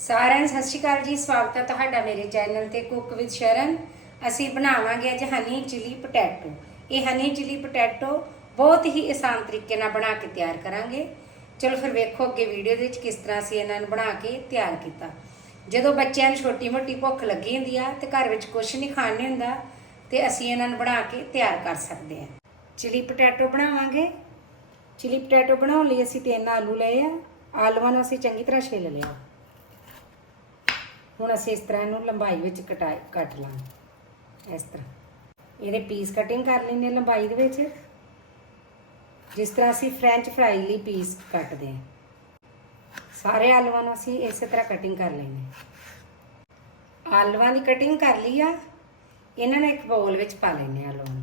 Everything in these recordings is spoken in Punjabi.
ਸਾਰਿਆਂ ਨੂੰ ਸਤਿ ਸ਼੍ਰੀ ਅਕਾਲ ਜੀ, ਸਵਾਗਤ ਹੈ ਤੁਹਾਡਾ ਮੇਰੇ ਚੈਨਲ ਤੇ ਕੁੱਕ ਵਿਦ ਸ਼ਰਨ। ਅਸੀਂ ਬਣਾਵਾਂਗੇ ਅੱਜ ਹਨੀ ਚਿਲੀ ਪੋਟੈਟੋ ਇਹ ਹਨੀ ਚਿਲੀ ਪੋਟੈਟੋ ਬਹੁਤ ਹੀ ਆਸਾਨ ਤਰੀਕੇ ਨਾਲ ਬਣਾ ਕੇ ਤਿਆਰ ਕਰਾਂਗੇ। ਚਲੋ ਫਿਰ ਵੇਖੋ ਅੱਗੇ ਵੀਡੀਓ ਦੇ ਵਿੱਚ ਕਿਸ ਤਰ੍ਹਾਂ ਅਸੀਂ ਇਹਨਾਂ ਨੂੰ ਬਣਾ ਕੇ ਤਿਆਰ ਕੀਤਾ। ਜਦੋਂ ਬੱਚਿਆਂ ਨੂੰ ਛੋਟੀ ਮੋਟੀ ਭੁੱਖ ਲੱਗੀ ਹੁੰਦੀ ਆ ਤੇ ਘਰ ਵਿੱਚ ਕੁਝ ਨਹੀਂ ਖਾਣ ਨੂੰ ਹੁੰਦਾ, ਤੇ ਅਸੀਂ ਇਹਨਾਂ ਨੂੰ ਬਣਾ ਕੇ ਤਿਆਰ ਕਰ ਸਕਦੇ ਹਾਂ। ਚਿਲੀ ਪੋਟੈਟੋ ਬਣਾਵਾਂਗੇ। ਚਿਲੀ ਪੋਟੈਟੋ ਬਣਾਉਣ ਲਈ ਅਸੀਂ ਤਿੰਨ ਆਲੂ ਲਏ ਆ। ਆਲੂਆਂ ਨੂੰ ਅਸੀਂ ਚੰਗੀ ਤਰ੍ਹਾਂ ਛਿੱਲ ਲਿਆ ਹੁਣ ਅਸੀਂ ਇਸ ਤਰ੍ਹਾਂ ਇਹਨੂੰ ਲੰਬਾਈ ਵਿੱਚ ਕਟਾਈ ਕੱਟ ਲਾਂਗੇ, ਇਸ ਤਰ੍ਹਾਂ। ਇਹਦੇ ਪੀਸ ਕਟਿੰਗ ਕਰ ਲੈਣੇ ਲੰਬਾਈ ਦੇ ਵਿੱਚ। ਜਿਸ ਤਰ੍ਹਾਂ ਅਸੀਂ ਫ੍ਰੈਂਚ ਫਰਾਈ ਲਈ ਪੀਸ ਕੱਟਦੇ ਹਾਂ। ਸਾਰੇ ਆਲੂਆਂ ਨੂੰ ਅਸੀਂ ਇਸੇ ਤਰ੍ਹਾਂ ਕਟਿੰਗ ਕਰ ਲੈਣੇ ਆਲੂਆਂ ਦੀ ਕਟਿੰਗ ਕਰ ਲਈ ਆ, ਇਹਨਾਂ ਨੂੰ ਇੱਕ ਬਾਉਲ ਵਿੱਚ ਪਾ ਲੈਣੇ ਆਲੂਆਂ ਨੂੰ।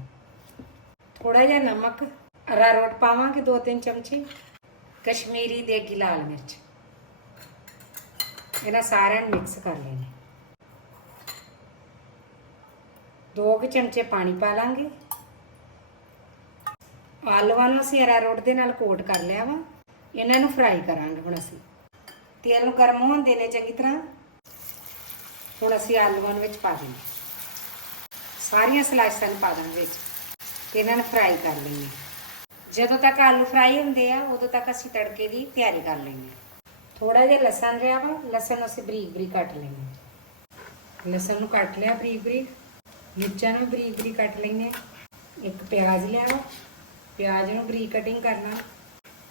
ਥੋੜਾ ਜਿਹਾ ਨਮਕ ਅਰਾਰੋਟ ਪਾਵਾਂਗੇ 2-3 ਚਮਚੇ। ਕਸ਼ਮੀਰੀ ਦੇਗੀ ਲਾਲ ਮਿਰਚ। ਇਹਨਾਂ ਸਾਰਿਆਂ ਨੂੰ ਮਿਕਸ ਕਰ ਲੈਣਾ ਦੋ ਕੁ ਚਮਚੇ ਪਾਣੀ ਪਾ ਲਾਂਗੇ। ਆਲੂਆਂ ਨੂੰ ਅਸੀਂ ਅਰਾ ਅਰਾਰੋਟ ਦੇ ਨਾਲ ਕੋਟ ਕਰ ਲਿਆ ਵਾ। ਇਹਨਾਂ ਨੂੰ ਫਰਾਈ ਕਰਾਂਗੇ ਹੁਣ ਅਸੀਂ। ਤੇਲ ਨੂੰ ਗਰਮ ਹੋਣ ਦੇਣੇ ਚੰਗੀ ਤਰ੍ਹਾਂ। ਹੁਣ ਅਸੀਂ ਆਲੂਆਂ ਨੂੰ ਵਿੱਚ ਪਾ ਦੇਣਾ। ਸਾਰੀਆਂ ਸਲਾਈਸਾਂ ਨੂੰ ਪਾ ਦਾਂਗੇ ਵਿੱਚ। ਤੇ ਇਹਨਾਂ ਨੂੰ ਫਰਾਈ ਕਰ ਲੈਣੇ। ਜਦੋਂ ਤੱਕ ਆਲੂ ਫਰਾਈ ਹੁੰਦੇ ਆ, ਉਦੋਂ ਤੱਕ ਅਸੀਂ ਤੜਕੇ ਦੀ ਤਿਆਰੀ ਕਰ ਲੈਣੀ। ਥੋੜਾ ਜਿਹਾ ਲਸਣ ਰਿਹਾ ਵਾ, ਲਸਣ ਅਸੀਂ ਬਰੀਕ ਬਰੀਕ ਕੱਟ ਲੈਣੇ ਲਸਣ ਨੂੰ ਕੱਟ ਲਿਆ ਬਰੀਕ ਬਰੀਕ, ਮਿਰਚਾਂ ਨੂੰ ਬਰੀਕ ਬਰੀਕ ਕੱਟ ਲੈਣੇ ਇੱਕ ਪਿਆਜ਼ ਲਿਆ ਵਾ, ਪਿਆਜ਼ ਨੂੰ ਬਰੀਕ ਕਟਿੰਗ ਕਰਨਾ।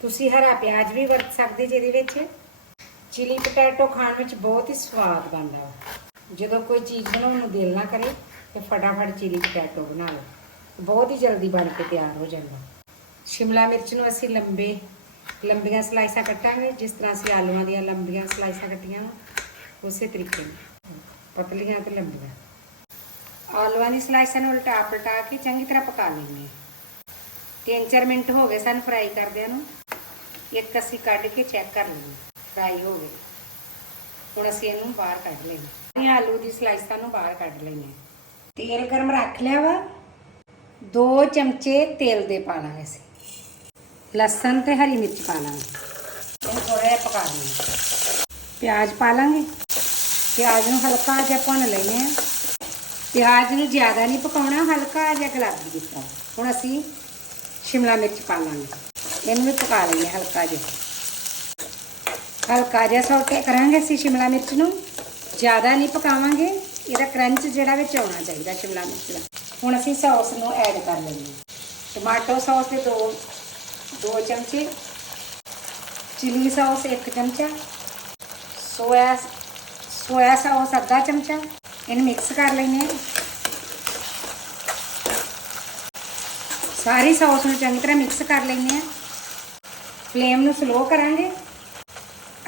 ਤੁਸੀਂ ਹਰਾ ਪਿਆਜ਼ ਵੀ ਵਰਤ ਸਕਦੇ ਜਿਹਦੇ ਵਿੱਚ। ਚਿਲੀ ਪਟੈਟੋ ਖਾਣ ਵਿੱਚ ਬਹੁਤ ਹੀ ਸਵਾਦ ਬਣਦਾ ਵਾ। ਜਦੋਂ ਕੋਈ ਚੀਜ਼ ਬਣਾਉਣ ਨੂੰ ਦਿਲ ਨਾ ਕਰੇ, ਤੇ ਫਟਾਫਟ ਚਿਲੀ ਪਟੈਟੋ ਬਣਾ ਲਓ। ਬਹੁਤ ਹੀ ਜਲਦੀ ਬਣ ਕੇ ਤਿਆਰ ਹੋ ਜਾਂਦਾ। ਸ਼ਿਮਲਾ ਮਿਰਚ ਨੂੰ ਅਸੀਂ ਲੰਬੇ ਲੰਬੀਆਂ ਸਲਾਈਸਾਂ ਕੱਟਾਂਗੇ ਜਿਸ ਤਰ੍ਹਾਂ ਅਸੀਂ ਆਲੂਆਂ ਦੀਆਂ ਲੰਬੀਆਂ ਸਲਾਈਸਾਂ ਕੱਟੀਆਂ ਵਾ, ਉਸੇ ਤਰੀਕੇ ਨਾਲ। ਪਤਲੀਆਂ ਤੇ ਲੰਬੀਆਂ। ਆਲੂਆਂ ਦੀ ਸਲਾਈਸਾਂ ਨੂੰ ਉਲਟਾ ਪਲਟਾ ਕੇ ਚੰਗੀ ਤਰ੍ਹਾਂ ਪਕਾ ਲੈਣੀ ਹੈ। ਤਿੰਨ ਚਾਰ ਮਿੰਟ ਹੋ ਗਏ ਸਾਨੂੰ ਫਰਾਈ ਕਰਦਿਆਂ ਨੂੰ। ਇੱਕ ਅਸੀਂ ਕੱਢ ਕੇ ਚੈੱਕ ਕਰ ਲਈ ਫਰਾਈ ਹੋ ਗਏ। ਹੁਣ ਅਸੀਂ ਇਹਨੂੰ ਬਾਹਰ ਕੱਢ ਲੈਣਾ ਇਹ ਆਲੂ ਦੀ ਸਲਾਈਸਾਂ ਨੂੰ ਬਾਹਰ ਕੱਢ ਲੈਣੇ ਤੇਲ ਗਰਮ ਰੱਖ ਲਿਆ ਵਾ। ਦੋ ਚਮਚੇ ਤੇਲ ਦੇ ਪਾ ਲਾਂਗੇ ਅਸੀਂ। ਲਸਣ ਤੇ ਹਰੀ ਮਿਰਚ ਪਾ ਲਾਂਗੇ। ਇਹਨੂੰ ਥੋੜਾ ਜਿਹਾ ਪਕਾ ਲਾਂਗੇ ਪਿਆਜ਼ ਪਾ ਲਾਂਗੇ। ਪਿਆਜ਼ ਨੂੰ ਹਲਕਾ ਜਿਹਾ ਭੁੰਨ ਲੈਣੇ ਆ ਪਿਆਜ਼ ਨੂੰ ਜ਼ਿਆਦਾ ਨਹੀਂ ਪਕਾਉਣਾ, ਹਲਕਾ ਜਿਹਾ ਗੁਲਾਬੀ ਕੀਤਾ ਹੁਣ ਅਸੀਂ ਸ਼ਿਮਲਾ ਮਿਰਚ ਪਾ ਲਾਂਗੇ। ਇਹਨੂੰ ਵੀ ਪਕਾ ਲੈਣੇ ਹਲਕਾ ਜਿਹਾ। ਹਲਕਾ ਜਿਹਾ ਸੌਟੇ ਕਰਾਂਗੇ ਅਸੀਂ ਸ਼ਿਮਲਾ ਮਿਰਚ ਨੂੰ। ਜ਼ਿਆਦਾ ਨਹੀਂ ਪਕਾਵਾਂਗੇ। ਇਹਦਾ ਕਰੰਚ ਜਿਹੜਾ ਵਿੱਚ ਆਉਣਾ ਚਾਹੀਦਾ ਸ਼ਿਮਲਾ ਮਿਰਚ ਦਾ। ਹੁਣ ਅਸੀਂ ਸੌਸ ਨੂੰ ਐਡ ਕਰ ਲੈਂਦੇ ਟਮਾਟੋ ਸੌਸ ਦੇ ਦੋ ਦੋ ਚਮਚੇ ਚਿਲੀ ਸੌਸ ਇੱਕ ਚਮਚਾ, ਸੋਇਆ ਸੋਇਆ ਸੌਸ ਅੱਧਾ ਚਮਚਾ, ਇਹਨੂੰ ਮਿਕਸ ਕਰ ਲੈਂਦੇ ਹਾਂ। ਸਾਰੀ ਸੌਸ ਨੂੰ ਚੰਗੀ ਤਰ੍ਹਾਂ ਮਿਕਸ ਕਰ ਲੈਂਦੇ ਹਾਂ। ਫਲੇਮ ਨੂੰ ਸਲੋ ਕਰਾਂਗੇ।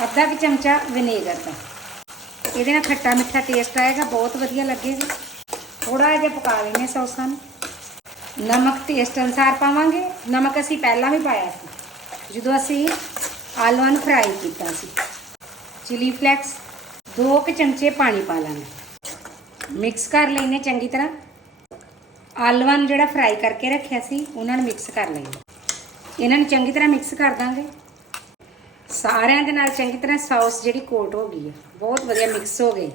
ਅੱਧਾ ਕੁ ਚਮਚਾ ਵਿਨੇਗਰ ਦਾ। ਇਹਦੇ ਨਾਲ ਖੱਟਾ ਮਿੱਠਾ ਟੇਸਟ ਆਏਗਾ, ਬਹੁਤ ਵਧੀਆ ਲੱਗੇਗਾ। ਥੋੜਾ ਜਿਹਾ ਪਕਾ ਲੈਣੇ ਸੌਸਾਂ ਨੂੰ। ਨਮਕ ਟੇਸਟ ਅਨੁਸਾਰ ਪਾਵਾਂਗੇ। ਨਮਕ ਅਸੀਂ ਪਹਿਲਾਂ ਵੀ ਪਾਇਆ ਸੀ। ਜਦੋਂ ਅਸੀਂ ਆਲੂਆਂ ਨੂੰ ਫਰਾਈ ਕੀਤਾ ਸੀ। ਚਿਲੀ ਫਲੈਕਸ ਦੋ ਕੁ ਚਮਚੇ ਪਾਣੀ ਪਾ ਲਾਂਗੇ ਮਿਕਸ ਕਰ ਲੈਣੇ ਚੰਗੀ ਤਰ੍ਹਾਂ। ਆਲੂਆਂ ਨੂੰ ਜਿਹੜਾ ਫਰਾਈ ਕਰਕੇ ਰੱਖਿਆ ਸੀ, ਉਹਨਾਂ ਨੂੰ ਮਿਕਸ ਕਰ ਲੈਣਾ। ਇਹਨਾਂ ਨੂੰ ਚੰਗੀ ਤਰ੍ਹਾਂ ਮਿਕਸ ਕਰ ਦਾਂਗੇ। ਸਾਰਿਆਂ ਦੇ ਨਾਲ ਚੰਗੀ ਤਰ੍ਹਾਂ ਸੌਸ ਜਿਹੜੀ ਕੋਟ ਹੋ ਗਈ ਹੈ ਬਹੁਤ ਵਧੀਆ ਮਿਕਸ ਹੋ ਗਈ।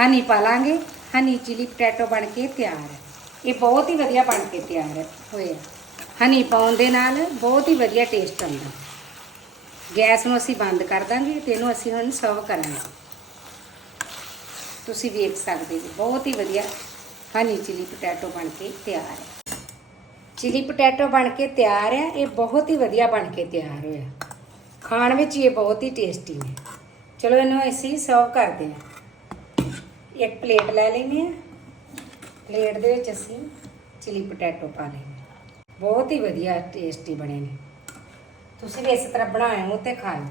ਹਨੀ ਪਾ ਲਾਂਗੇ। ਹਨੀ ਚਿਲੀ ਪੋਟੈਟੋ ਬਣ ਕੇ ਤਿਆਰ ਹੈ। ਇਹ ਬਹੁਤ ਹੀ ਵਧੀਆ ਬਣ ਕੇ ਤਿਆਰ ਹੋਏ ਆ। ਹਨੀ ਪਾਉਣ ਦੇ ਨਾਲ ਬਹੁਤ ਹੀ ਵਧੀਆ ਟੇਸਟ ਆਉਂਦਾ। ਗੈਸ ਨੂੰ ਅਸੀਂ ਬੰਦ ਕਰ ਦਾਂਗੇ ਤੇ ਇਹਨੂੰ ਅਸੀਂ ਹੁਣ ਸਰਵ ਕਰਾਂਗੇ। ਤੁਸੀਂ ਵੇਖ ਸਕਦੇ ਜੀ ਬਹੁਤ ਹੀ ਵਧੀਆ ਹਨੀ ਚਿਲੀ ਪੋਟੈਟੋ ਬਣ ਕੇ ਤਿਆਰ ਹੈ। ਚਿਲੀ ਪੋਟੈਟੋ ਬਣ ਕੇ ਤਿਆਰ ਹੈ, ਇਹ ਬਹੁਤ ਹੀ ਵਧੀਆ ਬਣ ਕੇ ਤਿਆਰ ਹੋਇਆ। ਖਾਣ ਵਿੱਚ ਇਹ ਬਹੁਤ ਹੀ ਟੇਸਟੀ ਹੈ। ਚਲੋ ਇਹਨੂੰ ਅਸੀਂ ਸਰਵ ਕਰਦੇ ਹਾਂ। ਇੱਕ ਪਲੇਟ ਲੈ ਲੈਂਦੇ ਹਾਂ। ਪਲੇਟ ਦੇ ਵਿੱਚ ਅਸੀਂ ਚਿਲੀ ਪੋਟੈਟੋ ਪਾ ਲਏ ਬਹੁਤ ਹੀ ਵਧੀਆ ਟੇਸਟੀ ਬਣੇ ਨੇ। ਤੁਸੀਂ ਵੀ ਇਸ ਤਰ੍ਹਾਂ ਬਣਾਇਓ ਤੇ ਖਾਓ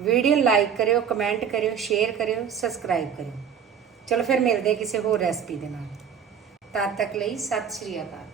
ਵੀਡੀਓ ਲਾਈਕ ਕਰਿਓ, ਕਮੈਂਟ ਕਰਿਓ, ਸ਼ੇਅਰ ਕਰਿਓ, ਸਬਸਕ੍ਰਾਈਬ ਕਰਿਓ। ਚਲੋ ਫਿਰ ਮਿਲਦੇ ਕਿਸੇ ਹੋਰ ਰੈਸਪੀ ਦੇ ਨਾਲ। ਤਦ ਤੱਕ ਲਈ ਸਤਿ ਸ਼੍ਰੀ ਅਕਾਲ।